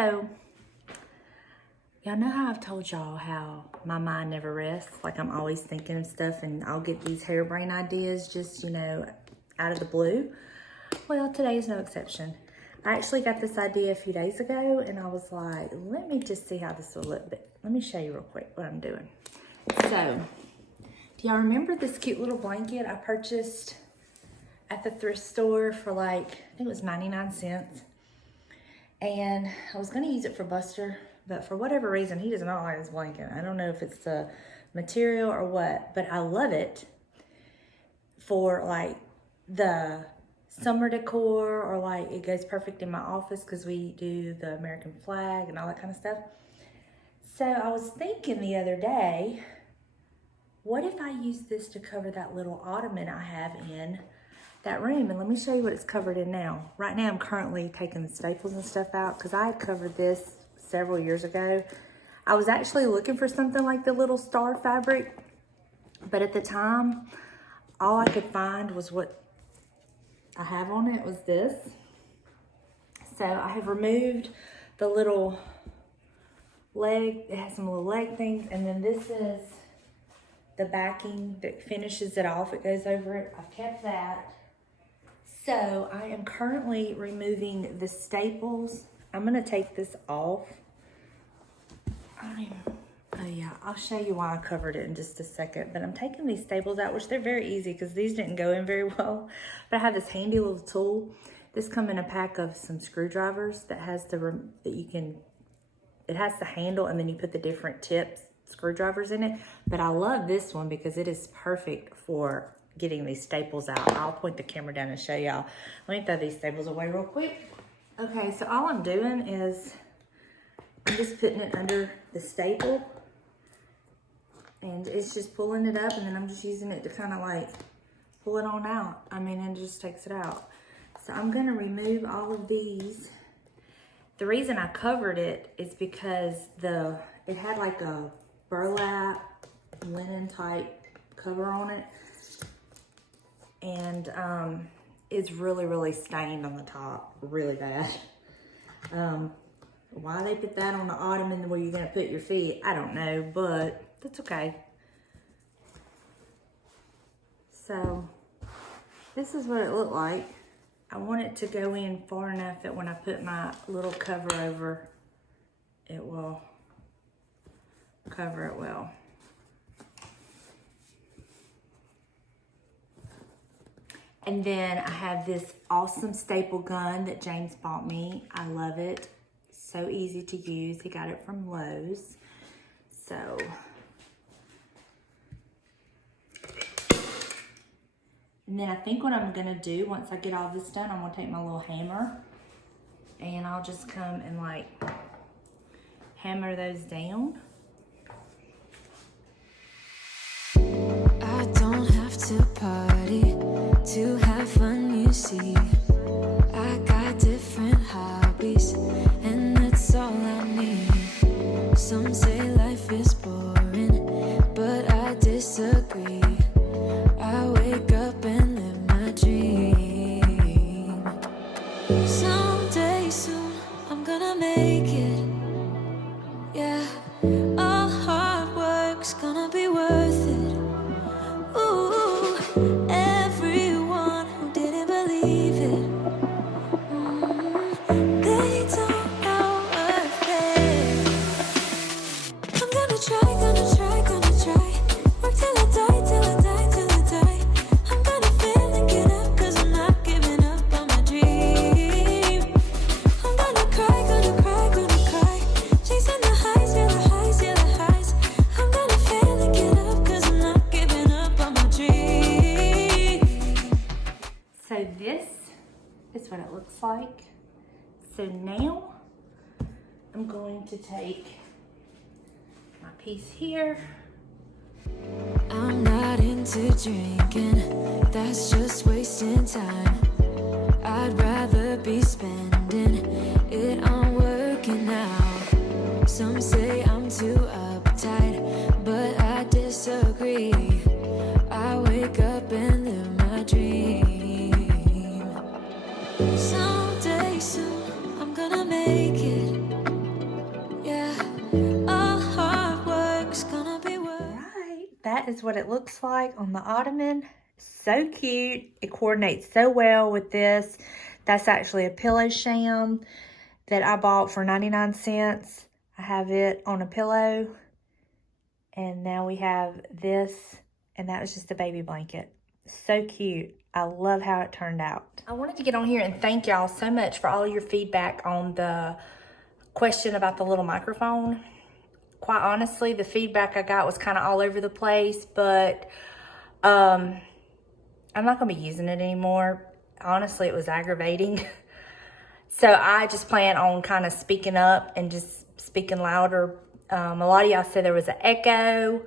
So, y'all know how I've told y'all how my mind never rests? Like I'm always thinking of stuff and I'll get these harebrained ideas just, you know, out of the blue. Well, today is no exception. I actually got this idea a few days ago and I was like, let me just see how this will look. But let me show you real quick what I'm doing. So, do y'all remember this cute little blanket I purchased at the thrift store for like, I think it was 99 cents. And I was gonna use it for Buster, but for whatever reason, he does not like this blanket. I don't know if it's the material or what, but I love it for like the summer decor, or like it goes perfect in my office because we do the American flag and all that kind of stuff. So I was thinking the other day, what if I use this to cover that little ottoman I have in that room? And let me show you what it's covered in now. Right now I'm currently taking the staples and stuff out because I had covered this several years ago. I was actually looking for something like the little star fabric, but at the time, all I could find was what I have on it was this. So I have removed the little leg, it has some little leg things, and then this is the backing that finishes it off. It goes over it. I've kept that. So I am currently removing the staples. I'm gonna take this off. Oh yeah, I'll show you why I covered it in just a second. But I'm taking these staples out, which they're very easy because these didn't go in very well. But I have this handy little tool. This comes in a pack of some screwdrivers that has it has the handle and then you put the different tips, screwdrivers in it. But I love this one because it is perfect for getting these staples out. I'll point the camera down and show y'all. Let me throw these staples away real quick. Okay, so all I'm doing is I'm just putting it under the staple and it's just pulling it up, and then I'm just using it to kind of like pull it on out. I mean, it just takes it out. So I'm gonna remove all of these. The reason I covered it is because it had like a burlap linen type cover on it, and it's really, really stained on the top, really bad. Why they put that on the ottoman where you're gonna put your feet, I don't know, but that's okay. So this is what it looked like. I want it to go in far enough that when I put my little cover over, it will cover it well. And then I have this awesome staple gun that James bought me. I love it. So easy to use. He got it from Lowe's. So, and then I think what I'm gonna do once I get all this done, I'm gonna take my little hammer and I'll just come and like hammer those down. I don't have to party to have fun, you see. I got different hobbies, and that's all I need. Some say life is boring, but I disagree. I wake up and live my dream. Someday soon, I'm gonna make it. Yeah, all hard work's gonna be worth it. Ooh, everyone who didn't believe it, they don't know a thing. I'm gonna try, gonna try, gonna try. Work till I die, till I die, till I die. I'm gonna fail and get up, 'cause I'm not giving up on my dream. I'm gonna cry, gonna cry, gonna cry. Chasing the highs, yeah, the highs, yeah, the highs. I'm gonna fail and get up, 'cause I'm not giving up on my dream. So this is what it looks like. So now I'm going to take my piece here. I'm not into drinking, that's just wasting time. I'd rather be spending it on working out. Some say I'm too uptight, but I disagree. I wake up and live my dream. Someday soon, I'm gonna make it. is what it looks like on the Ottoman. So cute. It coordinates so well with this. That's actually a pillow sham that I bought for 99 cents. I have it on a pillow. And now we have this, and that was just a baby blanket. So cute. I love how it turned out. I wanted to get on here and thank y'all so much for all your feedback on the question about the little microphone. Quite honestly, the feedback I got was kind of all over the place, but I'm not going to be using it anymore. Honestly, it was aggravating. So I just plan on kind of speaking up and just speaking louder. A lot of y'all said there was an echo.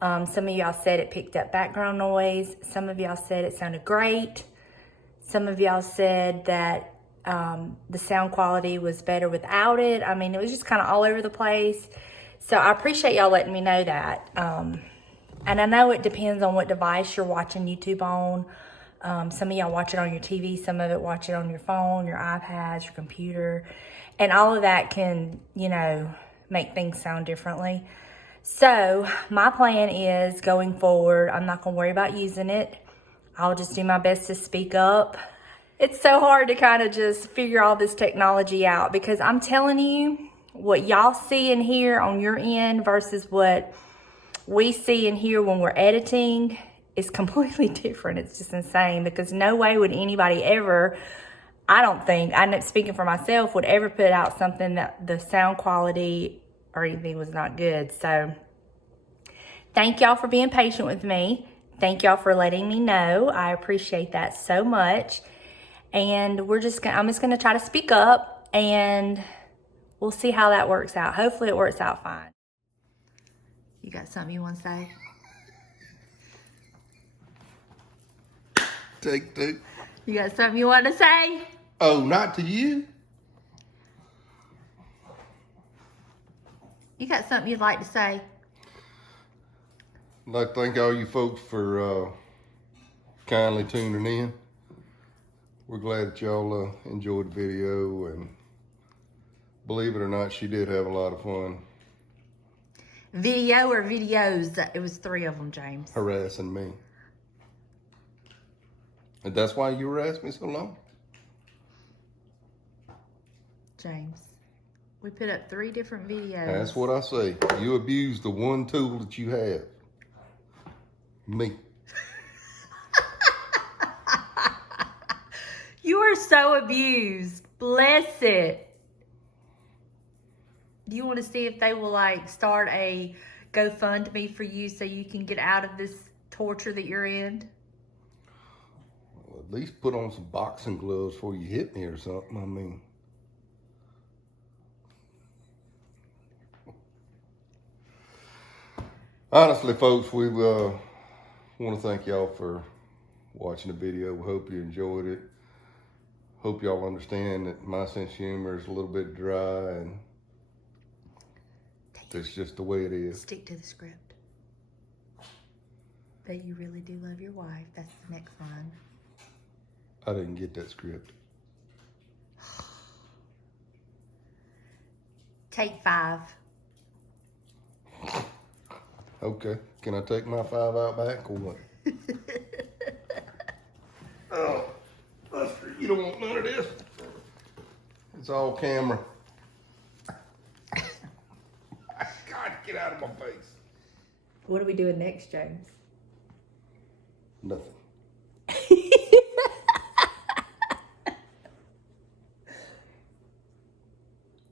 Some of y'all said it picked up background noise. Some of y'all said it sounded great. Some of y'all said that the sound quality was better without it. I mean, it was just kind of all over the place. So I appreciate y'all letting me know that. And I know it depends on what device you're watching YouTube on. Some of y'all watch it on your TV. Some of it watch it on your phone, your iPads, your computer. And all of that can, you know, make things sound differently. So my plan is going forward, I'm not going to worry about using it. I'll just do my best to speak up. It's so hard to kind of just figure all this technology out because I'm telling you, what y'all see and hear on your end versus what we see and hear when we're editing is completely different. It's just insane because no way would anybody ever, I don't think, I'm speaking for myself, would ever put out something that the sound quality or anything was not good. So thank y'all for being patient with me. Thank y'all for letting me know. I appreciate that so much. And I'm just gonna try to speak up and we'll see how that works out. Hopefully it works out fine. You got something you want to say? Take two. You got something you want to say? Oh, not to you? You got something you'd like to say? I'd like to thank all you folks for kindly tuning in. We're glad that y'all enjoyed the video, and believe it or not, she did have a lot of fun. Video or videos? It was 3 of them, James. Harassing me. And that's why you harassed me so long? James, we put up 3 different videos. That's what I say. You abuse the one tool that you have. Me. You are so abused. Bless it. Do you want to see if they will like start a GoFundMe for you so you can get out of this torture that you're in? Well, at least put on some boxing gloves before you hit me or something. I mean. Honestly, folks, we want to thank y'all for watching the video. We hope you enjoyed it. Hope y'all understand that my sense of humor is a little bit dry and it's just the way it is. Stick to the script. That you really do love your wife. That's the next line. I didn't get that script. Take 5. Okay. Can I take my 5 out back or what? Oh, Buster, you don't want none of this. It's all camera. God, get out of my face. What are we doing next, James? Nothing.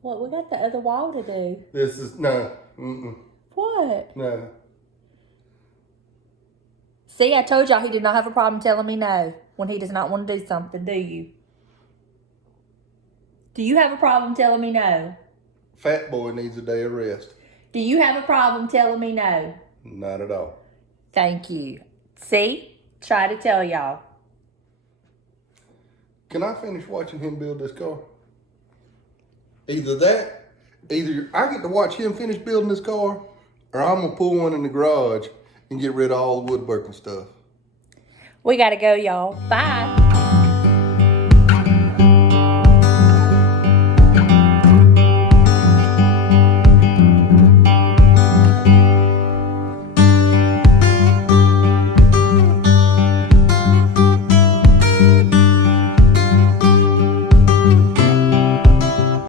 What? We got the other wall to do. This is, no. Mm-mm. What? No. See, I told y'all he did not have a problem telling me no when he does not want to do something, do you? Do you have a problem telling me no? Fat boy needs a day of rest. Do you have a problem telling me no? Not at all. Thank you. See? Try to tell y'all. Can I finish watching him build this car? Either I get to watch him finish building this car, or I'm going to pull one in the garage and get rid of all the woodworking stuff. We got to go, y'all. Bye.